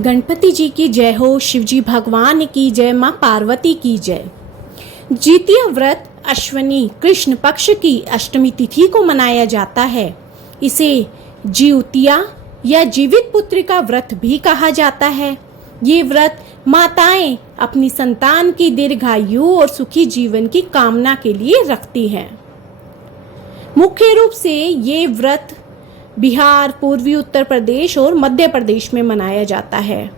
गणपति जी की जय हो, शिवजी भगवान की जय, माँ पार्वती की जय। जितिया व्रत अश्विनी कृष्ण पक्ष की अष्टमी तिथि को मनाया जाता है। इसे जीवतिया या जीवित पुत्र का व्रत भी कहा जाता है। ये व्रत माताएं अपनी संतान की दीर्घायु और सुखी जीवन की कामना के लिए रखती हैं। मुख्य रूप से ये व्रत बिहार, पूर्वी उत्तर प्रदेश और मध्य प्रदेश में मनाया जाता है।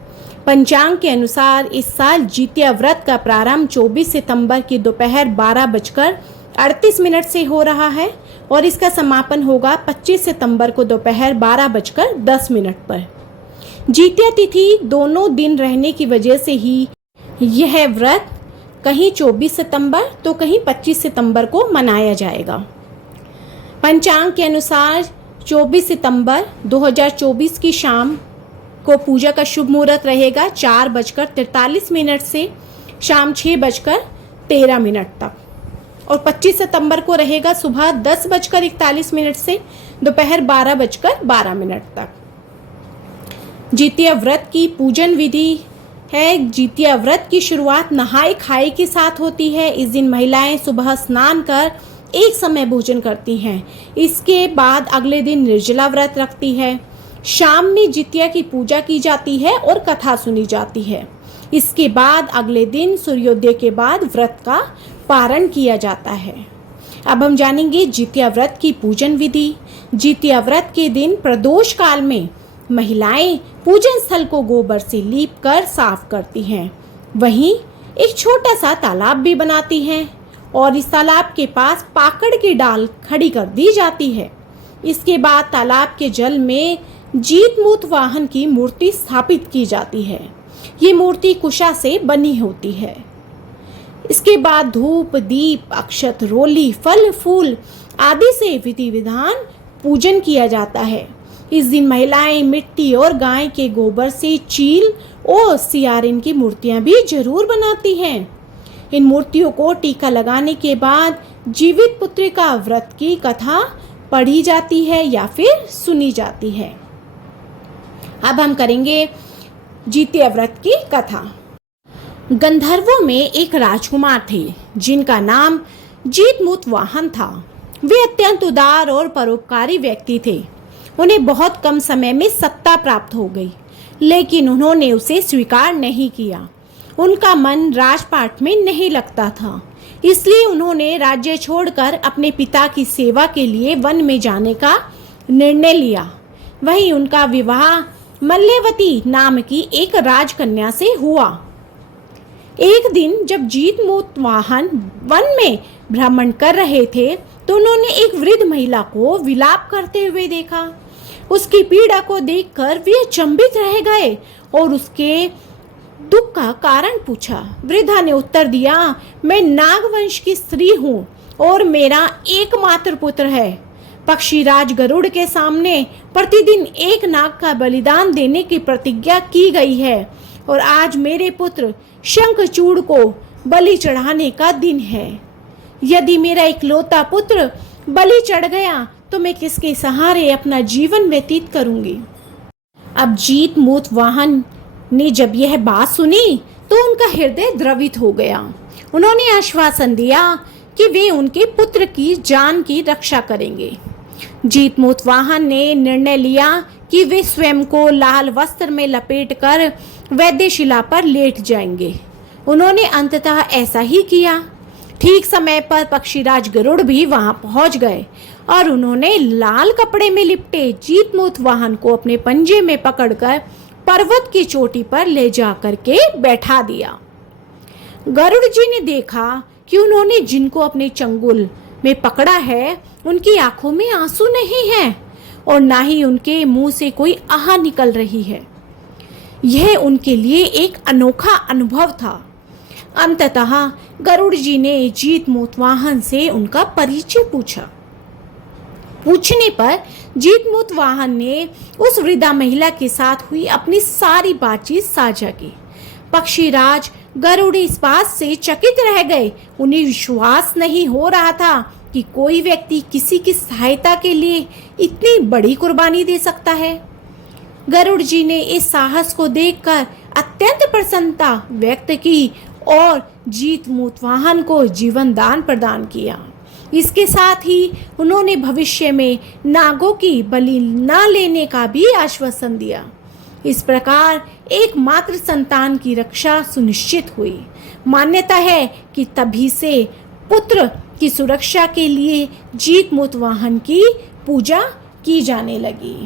पंचांग के अनुसार इस साल जितिया व्रत का प्रारंभ 24 सितंबर की दोपहर 12:38 से हो रहा है और इसका समापन होगा 25 सितंबर को दोपहर 12:10 पर। जितिया तिथि दोनों दिन रहने की वजह से ही यह व्रत कहीं 24 सितंबर तो कहीं 25 सितंबर को मनाया जाएगा। पंचांग के अनुसार 24 सितंबर 2024 की शाम को पूजा का शुभ मुहूर्त रहेगा 4:43 से शाम 6:13 तक और 25 सितंबर को रहेगा सुबह 10:41 से दोपहर 12:12 तक। जितिया व्रत की पूजन विधि है। जितिया व्रत की शुरुआत नहाय खाए के साथ होती है। इस दिन महिलाएं सुबह स्नान कर एक समय भोजन करती हैं। इसके बाद अगले दिन निर्जला व्रत रखती है। शाम में जितिया की पूजा की जाती है और कथा सुनी जाती है। इसके बाद अगले दिन सूर्योदय के बाद व्रत का पारण किया जाता है। अब हम जानेंगे जितिया व्रत की पूजन विधि। जितिया व्रत के दिन प्रदोष काल में महिलाएं पूजन स्थल को गोबर से लीप कर साफ करती हैं। वहीं एक छोटा सा तालाब भी बनाती हैं और इस तालाब के पास पाकड़ की डाल खड़ी कर दी जाती है। इसके बाद तालाब के जल में जीतमूत वाहन की मूर्ति स्थापित की जाती है। ये मूर्ति कुशा से बनी होती है। इसके बाद धूप, दीप, अक्षत, रोली, फल फूल आदि से विधि विधान पूजन किया जाता है। इस दिन महिलाएं मिट्टी और गाय के गोबर से चील और सियारिन की मूर्तियां भी जरूर बनाती हैं। इन मूर्तियों को टीका लगाने के बाद जीवित पुत्र का व्रत की कथा पढ़ी जाती है या फिर सुनी जाती है। अब हम करेंगे जितिया व्रत की कथा। गंधर्वों में एक राजकुमार थे जिनका नाम जीतमूत वाहन था। वे अत्यंत उदार और परोपकारी व्यक्ति थे। उन्हें बहुत कम समय में सत्ता प्राप्त हो गई, लेकिन उन्होंने उसे स्वीकार नहीं किया। उनका मन राजपाट में नहीं लगता था, इसलिए उन्होंने राज्य छोड़कर अपने पिता की सेवा के लिए वन में जाने का निर्णय लिया। वहीं उनका विवाह मल्यवती नाम की एक राजकन्या से हुआ। एक दिन जब जीतमूत वाहन वन में भ्रमण कर रहे थे तो उन्होंने एक वृद्ध महिला को विलाप करते हुए देखा। उसकी पीड़ा को देखकर वे अचंभित रह गए और उसके दुख का कारण पूछा। वृद्धा ने उत्तर दिया, मैं नागवंश की स्त्री हूँ और मेरा एकमात्र पुत्र है। पक्षीराज गरुड़ के सामने प्रतिदिन एक नाग का बलिदान देने की प्रतिज्ञा की गई है और आज मेरे पुत्र शंखचूड़ को बलि चढ़ाने का दिन है। यदि मेरा इकलौता पुत्र बलि चढ़ गया तो मैं किसके सहारे अपना जीवन व्यतीत करूंगी। अब जीतमूत वाहन ने जब यह बात सुनी तो उनका हृदय द्रवित हो गया। उन्होंने आश्वासन दिया कि वे उनके पुत्र की जान की रक्षा करेंगे। जीतमूत वाहन ने निर्णय लिया कि वे स्वयं को लाल वस्त्र में लपेटकर वैद्यशिला पर लेट जाएंगे। उन्होंने अंततः ऐसा ही किया। ठीक समय पर पक्षीराज गरुड़ भी वहां पहुंच गए और उन्होंने लाल कपड़े में लिपटे जीतमूत वाहन को अपने पंजे में पकड़कर पर्वत की चोटी पर ले जाकर के बैठा दिया। गरुड़ जी ने देखा कि उन्होंने जिनको अपने चंगुल में पकड़ा है उनकी आंखों में आंसू नहीं है और ना ही उनके मुंह से कोई आह निकल रही है। यह उनके लिए एक अनोखा अनुभव था। अंततः गरुड़ जी ने जीतमूत वाहन से उनका परिचय पूछा। पूछने पर जीतमूत वाहन ने उस वृद्धा महिला के साथ हुई अपनी सारी बातचीत साझा की। पक्षीराज गरुड़ इस बात से चकित रह गए। उन्हें विश्वास नहीं हो रहा था कि कोई व्यक्ति किसी की सहायता के लिए इतनी बड़ी कुर्बानी दे सकता है। गरुड़ जी ने इस साहस को देखकर अत्यंत प्रसन्नता व्यक्त की और जीत मूतवाहन को जीवन दान प्रदान किया। इसके साथ ही उन्होंने भविष्य में नागों की बलि न लेने का भी आश्वासन दिया। इस प्रकार एकमात्र संतान की रक्षा सुनिश्चित हुई। मान्यता है कि तभी से पुत्र की सुरक्षा के लिए जीत मूतवाहन की पूजा की जाने लगी।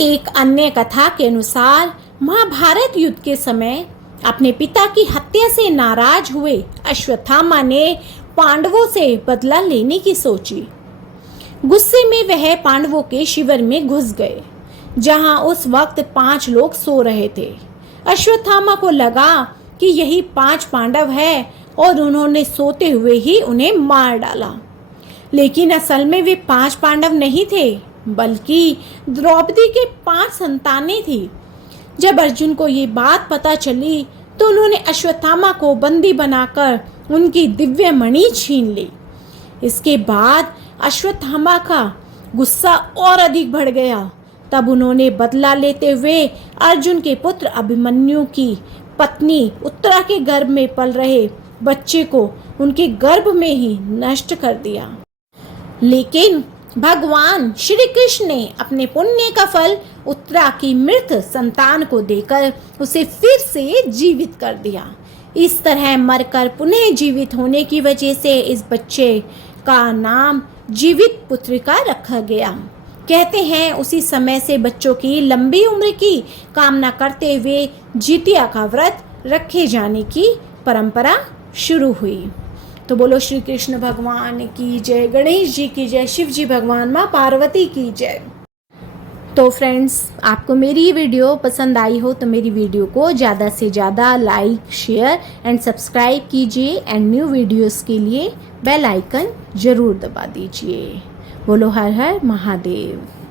एक अन्य कथा के अनुसार महाभारत युद्ध के समय अपने पिता की हत्या से नाराज हुए अश्वत्थामा ने पांडवों से बदला लेने की सोची। गुस्से में वह पांडवों के शिविर में घुस गए, जहां उस वक्त 5 लोग सो रहे थे। अश्वत्थामा को लगा कि यही 5 पांडव है और उन्होंने सोते हुए ही उन्हें मार डाला। लेकिन असल में वे 5 पांडव नहीं थे, बल्कि द्रौपदी के 5 संतानें थी। जब अर्जुन को ये बात पता चली तो उन्होंने अश्वत्थामा को बंदी बनाकर उनकी दिव्य मणि छीन ली। इसके बाद अश्वत्थामा का गुस्सा और अधिक बढ़ गया। तब उन्होंने बदला लेते हुए अर्जुन के पुत्र अभिमन्यु की पत्नी उत्तरा के गर्भ में पल रहे बच्चे को उनके गर्भ में ही नष्ट कर दिया। लेकिन भगवान श्री कृष्ण ने अपने पुण्य का फल उत्तरा की मृत संतान को देकर उसे फिर से जीवित कर दिया। इस तरह मरकर पुनः जीवित होने की वजह से इस बच्चे का नाम जीवित पुत्रिका रखा गया। कहते हैं उसी समय से बच्चों की लंबी उम्र की कामना करते हुए जितिया का व्रत रखे जाने की परंपरा शुरू हुई। तो बोलो श्री कृष्ण भगवान की जय, गणेश जी की जय, शिव जी भगवान, माँ पार्वती की जय। तो फ्रेंड्स, आपको मेरी वीडियो पसंद आई हो तो मेरी वीडियो को ज़्यादा से ज़्यादा लाइक, शेयर एंड सब्सक्राइब कीजिए एंड न्यू वीडियोस के लिए बेल आइकन ज़रूर दबा दीजिए। बोलो हर हर महादेव।